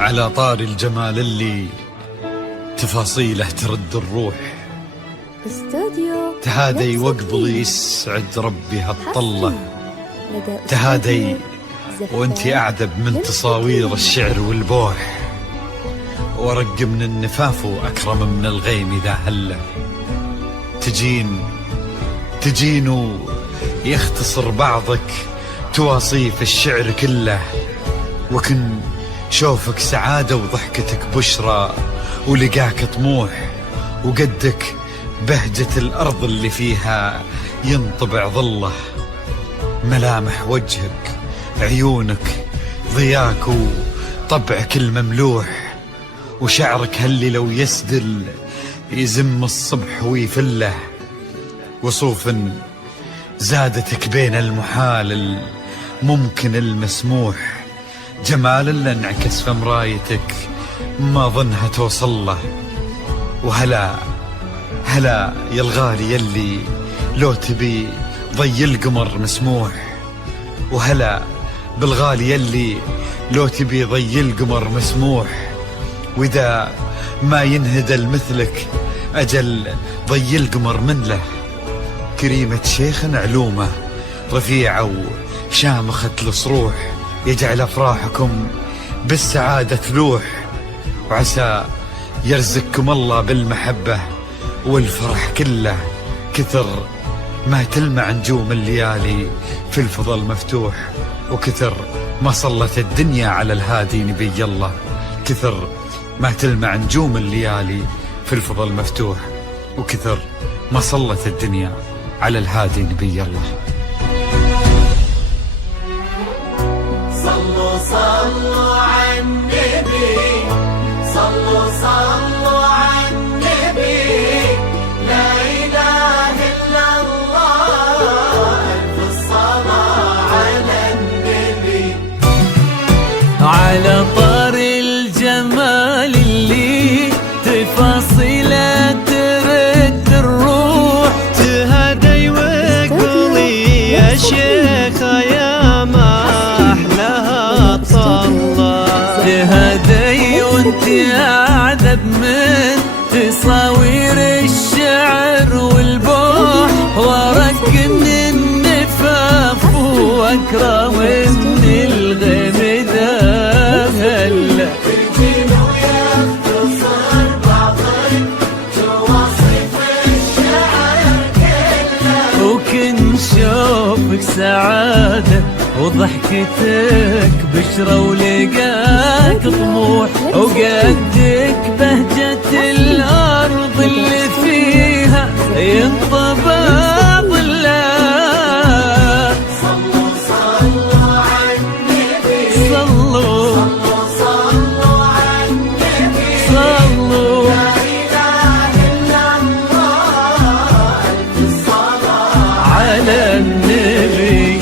على طار الجمال اللي تفاصيله ترد الروح، استوديو تهادي واقبلي يسعد ربي هالطلة، تهادي وانتي أعذب من تصاوير الشعر والبوح، ورق من النفاف وأكرم من الغيم إذا هله، تجين يختصر بعضك تواصيف الشعر كله، وكن شوفك سعادة وضحكتك بشرى، ولقاك طموح، وقدك بهجة الأرض اللي فيها ينطبع ظله، ملامح وجهك عيونك ضياك وطبعك المملوح، وشعرك هاللي لو يسدل يزم الصبح ويفله، وصوف زادتك بين المحال الممكن المسموح، جمال اللي انعكس في مرايتك ما ظنها توصل له، وهلا يا الغالي يلي لو تبي ضي القمر مسموح، وهلا بالغالي يلي لو تبي ضي القمر مسموح، واذا ما ينهدل مثلك اجل ضي القمر من له، كريمة شيخ علومه رفيعة وشامخة الصروح، يجعل أفراحكم بالسعادة تلوح، وعسى يرزقكم الله بالمحبة والفرح كله، كثر ما تلمع نجوم الليالي في الفضل مفتوح، وكثر ما صلت الدنيا على الهادي نبي الله، كثر ما تلمع نجوم الليالي في الفضل مفتوح، وكثر ما صلت الدنيا على الهادي نبي الله. صلوا على النبي، صلوا على النبي، لا إله إلا الله، ألف الصلاة على النبي. على طار الجمال اللي تفاصيله ترد الروح، تهدي وقولي يا شيخ يا ما أحلاها طلة، تهدي وانت أعذب من تصاوير الشعر والبوح، ورق من النفاف وأكرم من الغيم ذا هلا، تجين ويختصر بعضك تواصف الشعر كله، وكن شوفك سعادة وضحكتك بشرى، ولقاك طموح، وقدك بهجة الأرض اللي فيها ينطبع ظله. صلوا على النبي، صلوا على النبي، صلوا لا إله إلا الله، ألف الصلاة على النبي.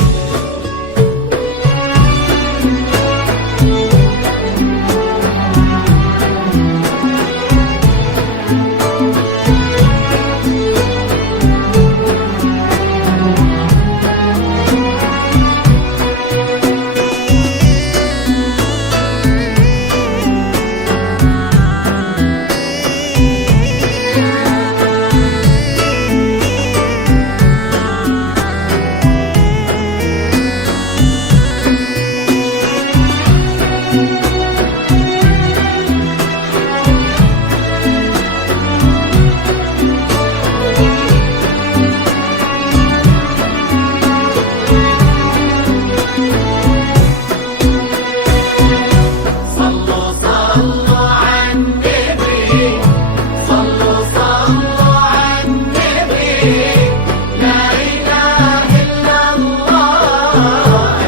لا إله إلا الله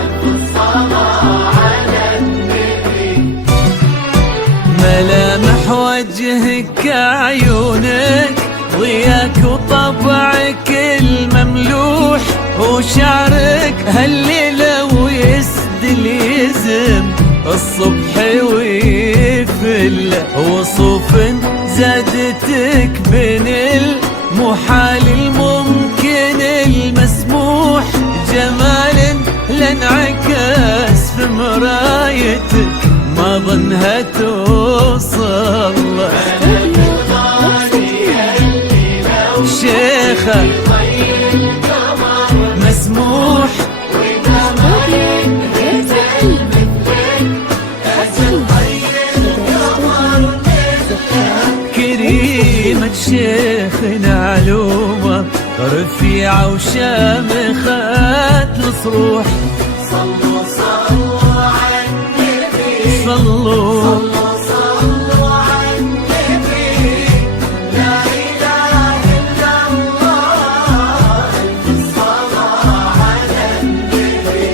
ألف صلاة على النبي. ملامح وجهك عيونك ضياك وطبعك المملوح وشعرك هالليلة ويسدل يزم الصبح ويفل وصوف زادتك بين المحال الممكن المسموح جمال لانعكس في مرايتك ما ظنها توصل شيخة مسموح كريمة شيخنا علومة رفيعة وشامخة الصروح صلوا صلوا على النبي. صلوا صلوا على النبي. لا إله إلا الله ألف صلاة على النبي.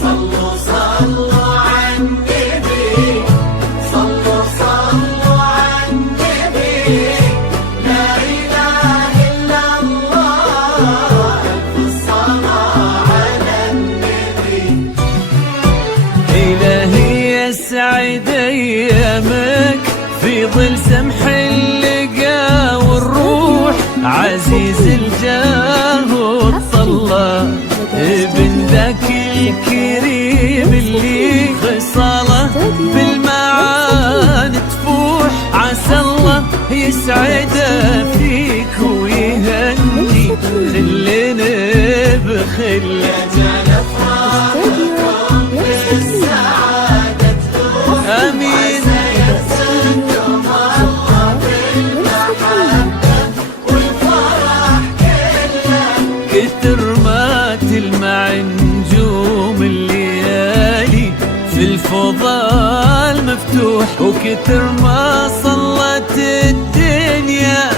صلوا صلوا على النبي. صلوا صلوا على النبي. لا إله إلا الله ألف صلاة على النبي. إلهي يسعد أيامك في ظل سمح اللقا والروح عزيز الجاه والطلة ابن ذاك الكريم اللي خصاله بالمعاني تفوح عسى الله يسعده فيك ويهني خلنا بخله آمين كتر ما تلمع نجوم الليالي في الفضاء المفتوح وكتر ما صلت الدنيا